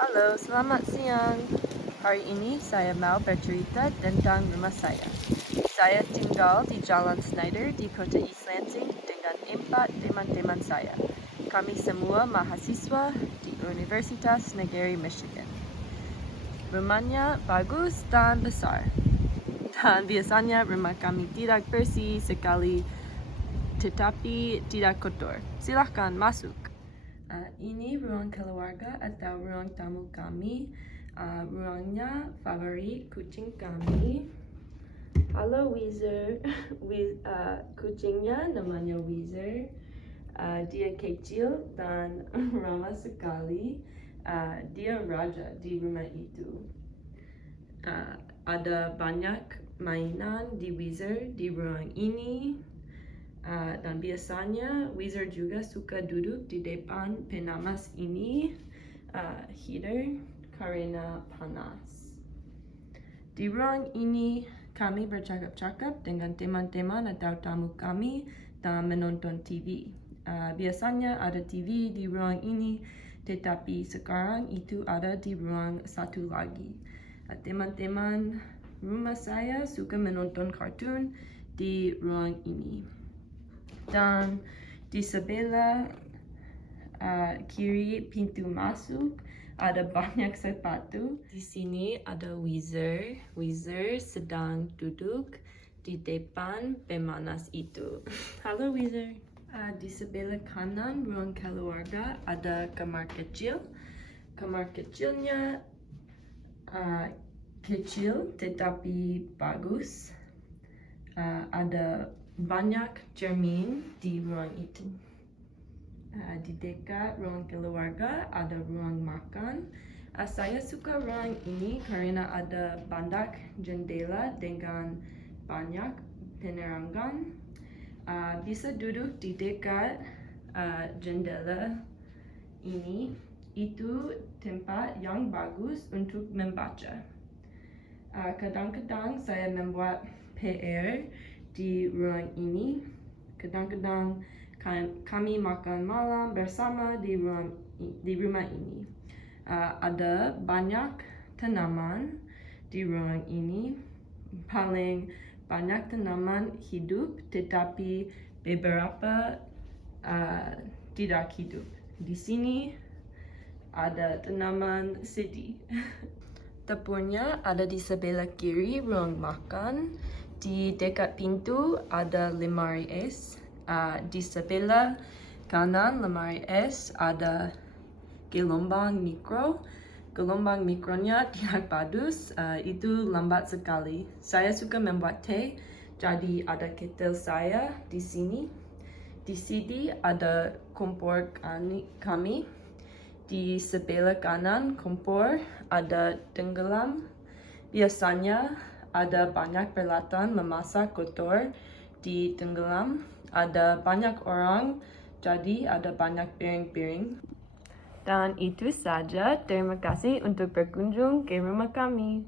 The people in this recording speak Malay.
Halo, selamat siang. Hari ini saya mau bercerita tentang rumah saya. Saya tinggal di Jalan Snyder di kota East Lansing dengan 4 teman-teman saya. Kami semua mahasiswa di Universitas Negeri Michigan. Rumahnya bagus dan besar. Dan biasanya rumah kami tidak bersih sekali, tetapi tidak kotor. Silahkan masuk. Ini ruang keluarga atau ruang tamu kami. Ruangnya favorit kucing kami. Halo Weezer. Kucingnya namanya Weezer. Dia kecil dan ramah sekali. Dia raja di rumah itu. Ada banyak mainan di Weezer di ruang ini. Dan biasanya Weezer juga suka duduk di depan penamas ini, heater, karena panas. Di ruang ini kami bercakap-cakap dengan teman-teman atau tamu kami dan menonton TV. Biasanya ada TV di ruang ini, tetapi sekarang itu ada di ruang satu lagi. Teman-teman rumah saya suka menonton kartun di ruang ini. Dan di sebelah kiri pintu masuk ada banyak sepatu. Di sini ada Weezer. Weezer sedang duduk di depan pemanas itu. Halo Weezer. Di sebelah kanan ruang keluarga ada kamar kecil. Kamar kecilnya kecil tetapi bagus. Ada banyak cermin di ruang itu. Di dekat ruang keluarga ada ruang makan. Saya suka ruang ini karena ada banyak jendela dengan banyak penerangan. Bisa duduk di dekat jendela ini. Itu tempat yang bagus untuk membaca. Kadang-kadang saya membuat PR di ruang ini. Kadang-kadang kami makan malam bersama di rumah ini. Ada banyak tanaman di ruang ini. Paling banyak tanaman hidup, tetapi beberapa tidak hidup. Di sini ada tanaman sedih. Dapurnya ada di sebelah kiri ruang makan. Di dekat pintu ada lemari es. Di sebelah kanan lemari es ada gelombang mikro. Gelombang mikronya tidak bagus. Itu lambat sekali. Saya suka membuat teh, jadi ada ketel saya di sini. Di sini ada kompor kami. Di sebelah kanan kompor ada tenggelam. Biasanya ada banyak peralatan memasak kotor di tenggelam. Ada banyak orang, jadi ada banyak piring-piring. Dan itu saja. Terima kasih untuk berkunjung ke rumah kami.